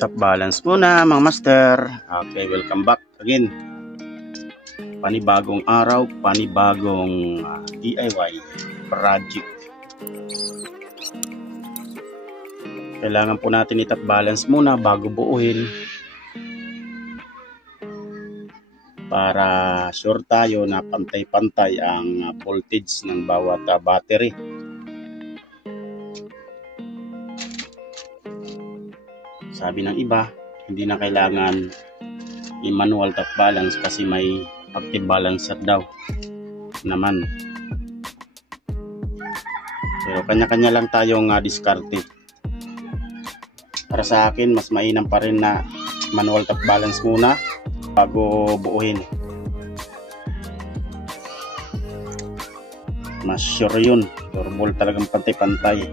Top balance muna mga master. Okay, welcome back again. Panibagong araw, panibagong DIY project. Kailangan po natin i-top balance muna bago buuhin para sure tayo na pantay-pantay ang voltage ng bawat battery. Sabi ng iba, hindi na kailangan i-manual top balance kasi may active balancer daw naman. Pero kanya-kanya lang tayong diskarte. Para sa akin, mas mainam pa rin na manual top balance muna bago buuhin. Mas sure yun. Sure talagang pantay-pantay.